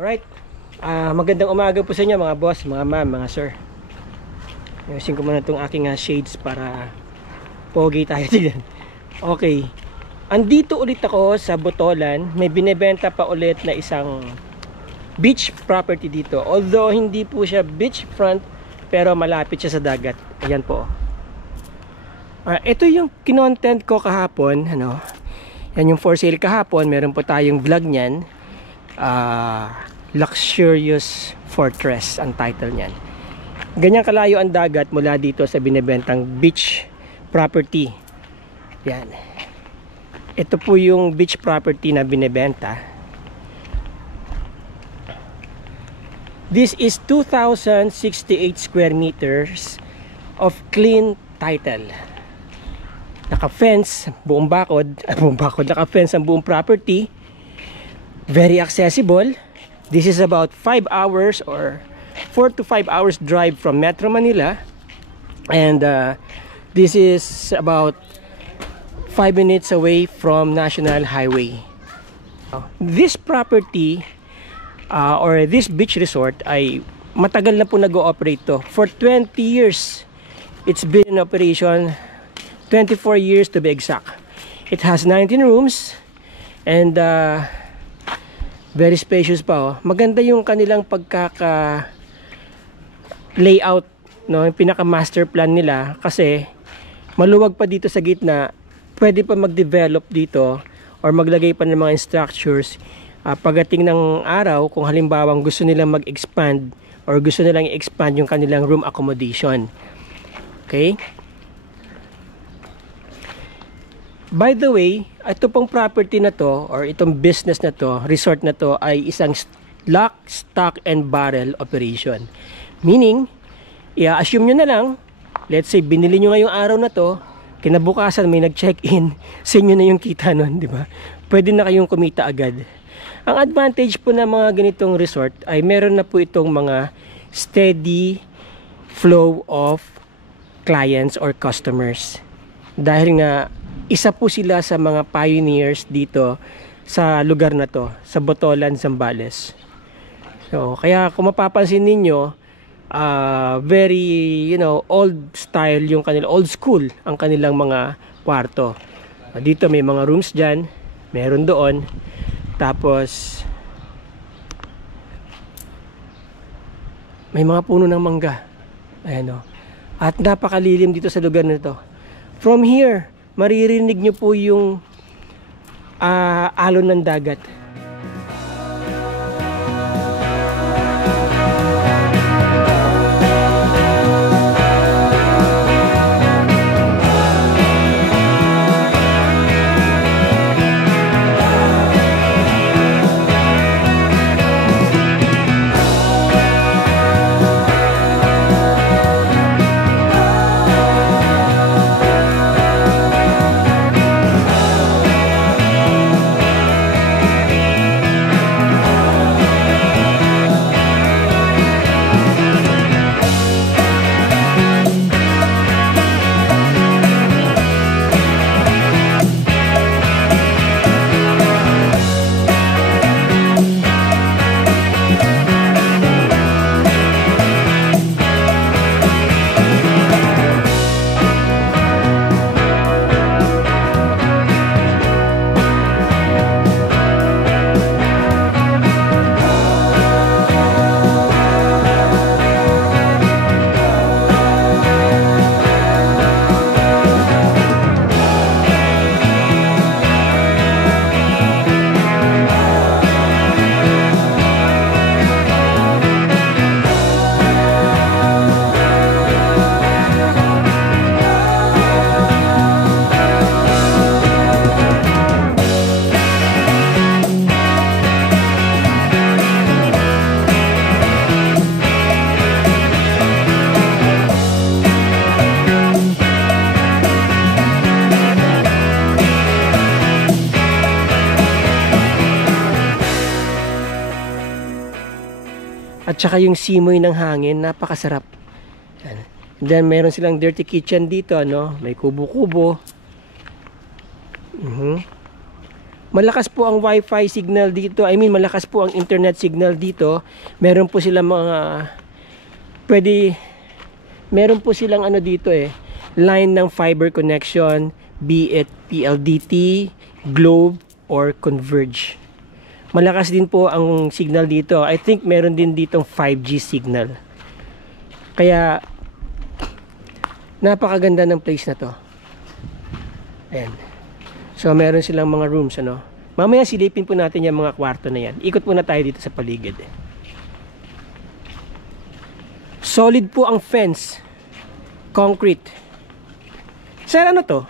Alright, magandang umaga po sa inyo mga boss, mga ma'am, mga sir. Ayusin ko muna itong aking shades para pogi tayo din. Okay, andito ulit ako sa Botolan. May binebenta pa ulit na isang beach property dito. Although hindi po siya beachfront, pero malapit siya sa dagat. Ayan po. Ito yung kinontent ko kahapon, ano. Yan yung for sale kahapon. Meron po tayong vlog niyan. Luxurious Fortress ang title niyan. Ganyan kalayo ang dagat mula dito sa binebentang beach property. Yan. Ito po yung beach property na binebenta. This is 2,068 square meters of clean title. Naka-fence, naka-fence ang buong property. Very accessible. This is about 5 hours or 4 to 5 hours drive from Metro Manila. And this is about 5 minutes away from National Highway. This property or this beach resort ay matagal na po nag-ooperate to. For 20 years. It's been in operation, 24 years to be exact. It has 19 rooms and very spacious pa, oh. Maganda yung kanilang pagkaka layout, no? Yung pinaka master plan nila kasi maluwag pa dito sa gitna. Pwede pa mag-develop dito or maglagay pa ng mga structures pagdating ng araw kung halimbawa gusto nilang mag-expand or gusto nilang i-expand yung kanilang room accommodation. Okay? By the way, ito pong property na to or itong business na to, resort na to ay isang lock, stock and barrel operation. Meaning, i-assume nyo na lang, let's say binili nyo ngayong araw na to, kinabukasan may nag-check-in, sa inyo na yung kita nun, di ba? Pwede na kayong kumita agad. Ang advantage po ng mga ganitong resort ay meron na po itong mga steady flow of clients or customers. Dahil nga isa po sila sa mga pioneers dito sa lugar na to, sa Botolan, Zambales. So, kaya kung mapapansin ninyo, very, old style yung kanila, old school ang kanilang mga kwarto. Dito may mga rooms dyan, meron doon. Tapos, may mga puno ng mangga. Ayan o. At napakalilim dito sa lugar na to. From here, maririnig nyo po yung alon ng dagat. At saka yung simoy ng hangin, napakasarap. And then meron silang dirty kitchen dito, ano? May kubo-kubo. Malakas po ang wifi signal dito. I mean, malakas po ang internet signal dito. Meron po silang mga meron po silang ano dito line ng fiber connection, be it PLDT, Globe, or Converge. Malakas din po ang signal dito. I think meron din ditong 5G signal. Kaya napakaganda ng place na to. Ayan. So meron silang mga rooms, ano. Mamaya silipin po natin yung mga kwarto na yan. Ikot muna tayo dito sa paligid. Solid po ang fence. Concrete. Sir, ano to?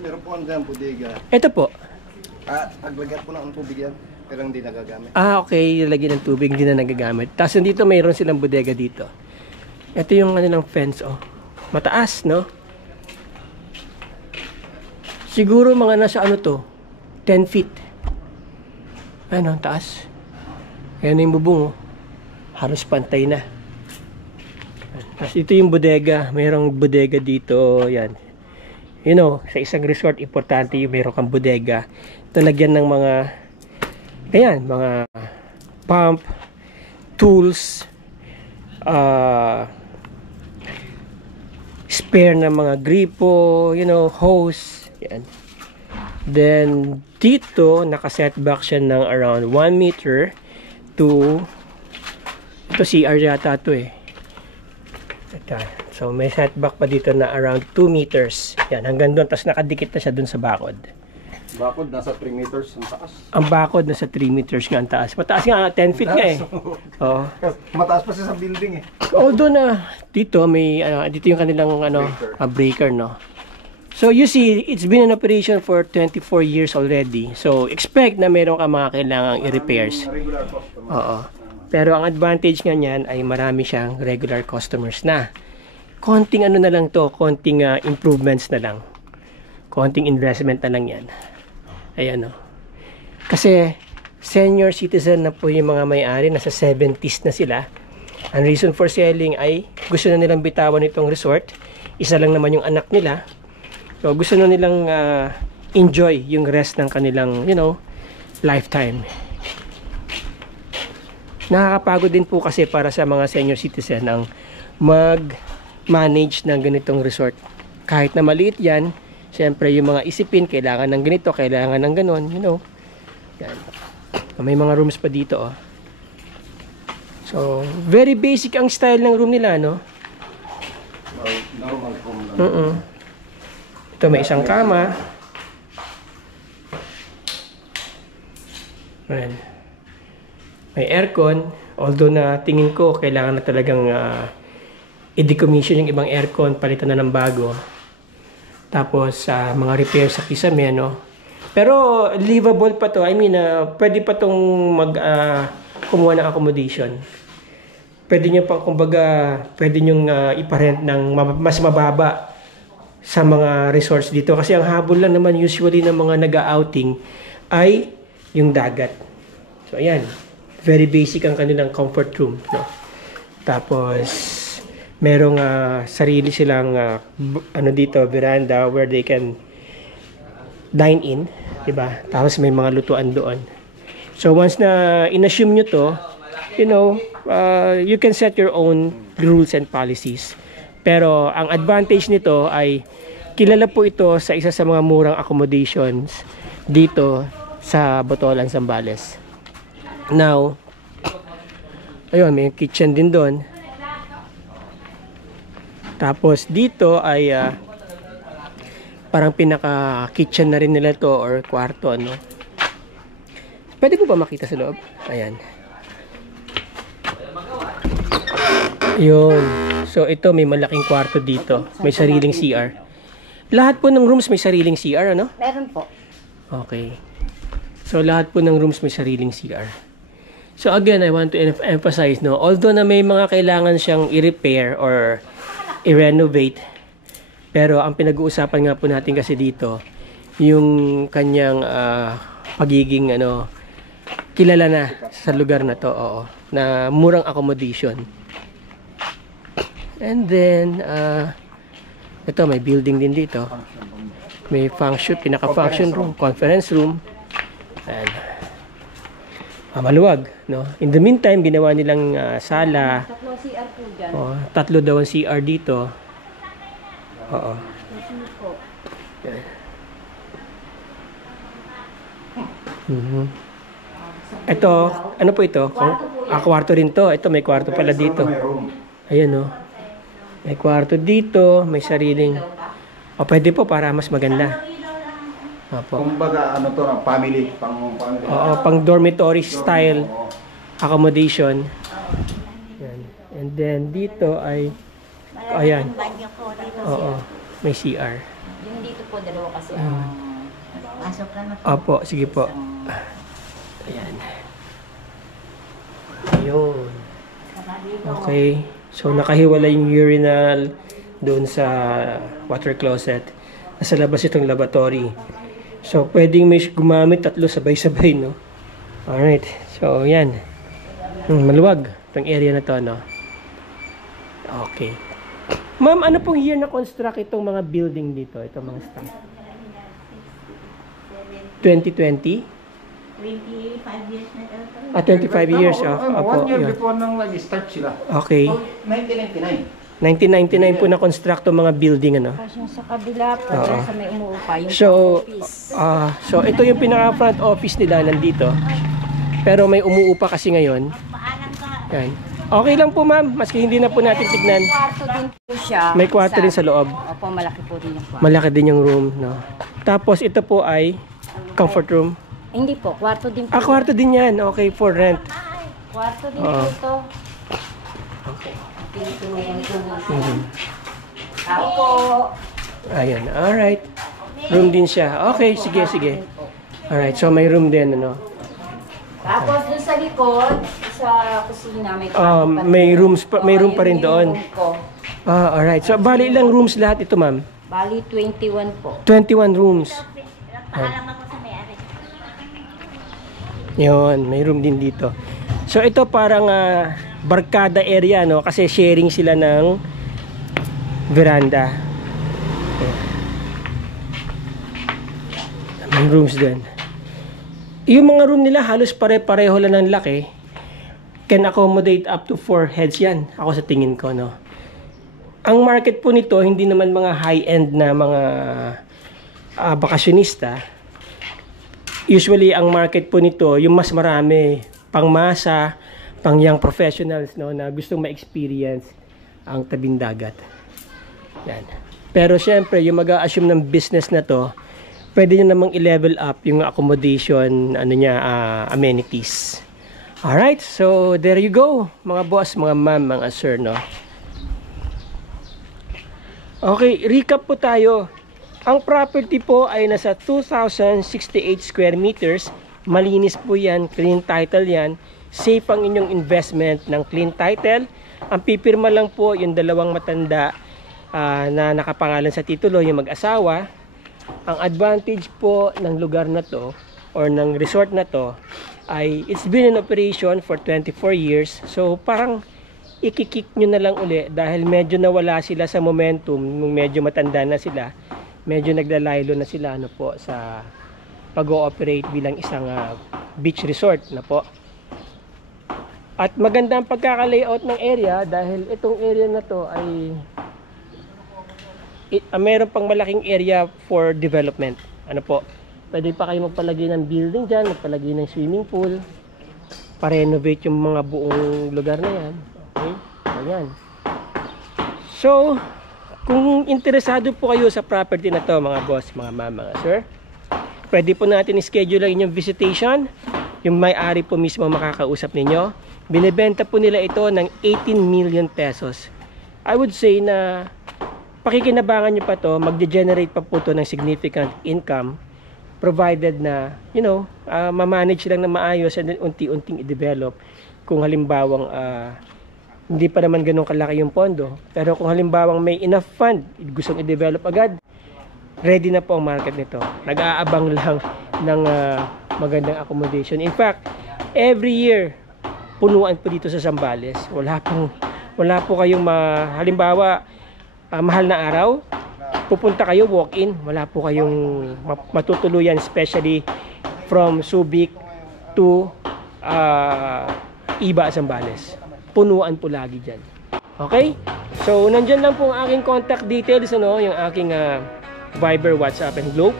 Meron po ang dyan, bodega. Ito po. Paglagyan po ng tubig yan, pero hindi nagagamit. Okay. Lagyan ng tubig, hindi na nagagamit. Tapos dito mayroon silang bodega dito. Ito yung kanilang fence, oh. Mataas, no? Siguro mga nasa ano to, 10 feet. Ano, taas. Ayan na yung bubong, oh. Halos pantay na. Tapos ito yung bodega. Mayroong bodega dito. Yan. You know, sa isang resort, importante yung mayroong kang bodega. Talagyan ng mga, ayan, mga pump, tools, spare na mga gripo, you know, hose. Yan. Then, dito, naka-setback siya ng around 1 meter to, ito CR yata ito Ito. So, may setback pa dito na around 2 meters. Yan, hanggang doon. Tapos nakadikit na siya doon sa bakod. Bakod, nasa 3 meters ang taas. Ang bakod, nasa 3 meters nga ang taas. Mataas nga, 10 feet nga Oo. Mataas pa siya sa building Although na, dito, may, dito yung kanilang, breaker, no? So, you see, it's been in operation for 24 years already. So, expect na meron ka mga kailangang i-repairs. Regular customer. Oo. Pero ang advantage nga niyan ay marami siyang regular customers na. Konting ano na lang to, konting improvements na lang. Konting investment na lang yan. Ayan o. Kasi senior citizen na po yung mga may-ari, nasa 70s na sila. Ang reason for selling ay gusto na nilang bitawan itong resort. Isa lang naman yung anak nila. So gusto na nilang enjoy yung rest ng kanilang, you know, lifetime. Nakakapagod din po kasi para sa mga senior citizen ang mag-manage ng ganitong resort. Kahit na maliit yan, siyempre yung mga isipin, kailangan ng ganito, kailangan ng ganon, you know. Yan. May mga rooms pa dito, oh. So, very basic ang style ng room nila, no? Normal room lang. Ito, may isang kama. Ayan. May aircon. Although na tingin ko, kailangan na talagang i-decommission yung ibang aircon, palitan na ng bago. Tapos, mga repairs sa kisame, no? Pero, livable pa to. I mean, pwede pa tong kumuha ng accommodation. Pwede nyo pang, kumbaga, pwede nyo iparent ng mas mababa sa mga resorts dito. Kasi ang habol lang naman usually ng mga nag-outing ay yung dagat. So, ayan. Very basic ang kanilang comfort room, no? Tapos, merong sarili silang ano dito, veranda where they can dine in, diba? Tapos may mga lutuan doon. So once na inassume nyo to, you know, you can set your own rules and policies. Pero ang advantage nito ay kilala po ito sa isa sa mga murang accommodations dito sa Botolan, Zambales. Now, ayun, may kitchen din doon. Tapos dito ay parang pinaka kitchen na rin nila to or kwarto, no? Pwede po ba makita sa loob? Ayan. Yun. So ito may malaking kwarto dito. May sariling CR. Lahat po ng rooms may sariling CR, ano? Meron po. Okay. So lahat po ng rooms may sariling CR. So again, I want to emphasize, no, although na may mga kailangan siyang i-repair or i-renovate, pero ang pinag-uusapan nga po natin kasi dito yung kanyang pagiging kilala na sa lugar na to, oo, na murang accommodation. And then ito may building din dito. May function, pinaka-function room, conference room. Ayan. Maluwag, no? In the meantime, ginawa nilang sala. Tatlo CR po dyan. Oh, 3 daw ang CR dito. Oo. Yan. Ito, ano po ito? Kwarto rin to. Ito, may kwarto pala dito. Ayan, oh. May kwarto dito, may sariling... O, pwede po para mas maganda. Opo. Kumbaga, ano to, family, pang-family. Oo, pang dormitory style accommodation. Yan. And then dito ay ayan. Oo, may CR. Yung dito po, dalawa kasi. Pasok ka na po. Opo, sige po. Ayan. Ayun. Okay. So nakahiwalay yung urinal doon sa water closet. Nasa labas itong lavatory. So, pwedeng may gumamit 3 sabay-sabay, no? Alright. So, yan. Maluwag itong area na to, no? Okay. Ma'am, ano pong year na construct itong mga building dito? Itong mga staff? 2020? 25 years na talaga. 25 years. Opo. 1 year Yeah. before nang nag-start sila. Okay. So, 1999. 1999 po na construct itong mga building, ano? Kasi yung sa kabila po, Oo. sa may umuupa, yung So, office. so ito yung pinaka-front office nila nandito. Pero may umuupa kasi ngayon. Yan. Okay lang po, ma'am. Maski hindi na po natin tignan. Kwarto din po siya. May kwarto rin sa loob. Opo, malaki po din yung kwarto. Malaki din yung room, no? Tapos ito po ay comfort room. Hindi po, kwarto din po. Kwarto din yan. Okay, for rent. Kwarto din Oo. po ito. Okay. Tao po. Ayan. Alright. Room din siya. Okay, sige, sige. Alright, so may room din, ano? Tapos dun sa likod, sa kusina, may kwarto pa May din. rooms pa, may room Oo, pa rin yun yung doon. room ko. Alright. So, bali ilang rooms lahat ito, ma'am? Bali, 21 po. 21 rooms. Yun, may room din dito. So ito parang barkada area, no, kasi sharing sila ng veranda. May rooms din. Yung mga room nila halos pare-pareho lang ng laki. Can accommodate up to 4 heads yan. Ako sa tingin ko, no. Ang market po nito hindi naman mga high-end na mga bakasyonista. Usually ang market po nito yung mas marami pangmasa, pang young professionals, no, na gustong ma-experience ang tabing dagat. Yan. Pero syempre yung mag-a-assume ng business na to, pwede nyo namang i-level up yung accommodation, ano niya, amenities. Alright, so there you go, mga boss, mga ma'am, mga sir, no. Okay, recap po tayo. Ang property po ay nasa 2,068 square meters. Malinis po yan, clean title yan. Safe ang inyong investment ng clean title. Ang pipirma lang po yung dalawang matanda na nakapangalan sa titulo, yung mag-asawa. Ang advantage po ng lugar na to or ng resort na to ay it's been in operation for 24 years. So parang ikikik nyo na lang uli dahil medyo nawala sila sa momentum nung medyo matanda na sila. Medyo naglalaylo na sila, ano po, sa pag-ooperate bilang isang beach resort na po. At maganda ang pagkaka-layout ng area dahil itong area na to ay meron pang malaking area for development. Ano po, pwede pa kayo magpalagay ng building dyan, magpalagay ng swimming pool, pa-renovate yung mga buong lugar na yan. Okay, ayan. So, kung interesado po kayo sa property na to, mga boss, mga ma'am, mga sir, pwede po natin i-schedule ang inyong visitation. Yung may-ari po mismo makakausap ninyo. Binibenta po nila ito ng 18 million pesos. I would say na pakikinabangan nyo pa to, magde-generate pa po to ng significant income provided na, you know, ma-manage lang na maayos and then unti-unting i-develop. Kung halimbawang hindi pa naman ganun kalaki yung pondo, pero kung halimbawang may enough fund, gustong i-develop agad, ready na po ang market nito. Nag-aabang lang ng magandang accommodation. In fact, every year punuan po dito sa Zambales. Wala po kayong halimbawa mahal na araw, pupunta kayo walk-in, wala po kayong matutuluyan, especially from Subic to Iba, Zambales. Punuan po lagi dyan. Okay? So, nandyan lang po ang aking contact details, ano, yung aking Viber, WhatsApp, and Globe.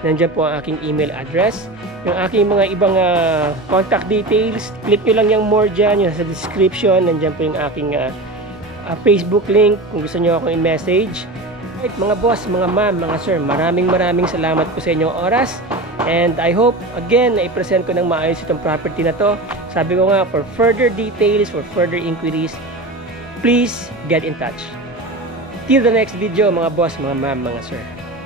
Nandyan po ang aking email address. Yung aking mga ibang contact details, click nyo lang yung more dyan, yung sa description. Nandyan po yung aking Facebook link kung gusto nyo akong i-message. Right, mga boss, mga ma'am, mga sir, maraming salamat po sa inyong oras. And I hope, again, na i-present ko ng maayos itong property na to. Sabi ko nga, for further details, for further inquiries, please get in touch. Till the next video, mga boss, mga ma'am, mga sir.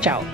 Ciao!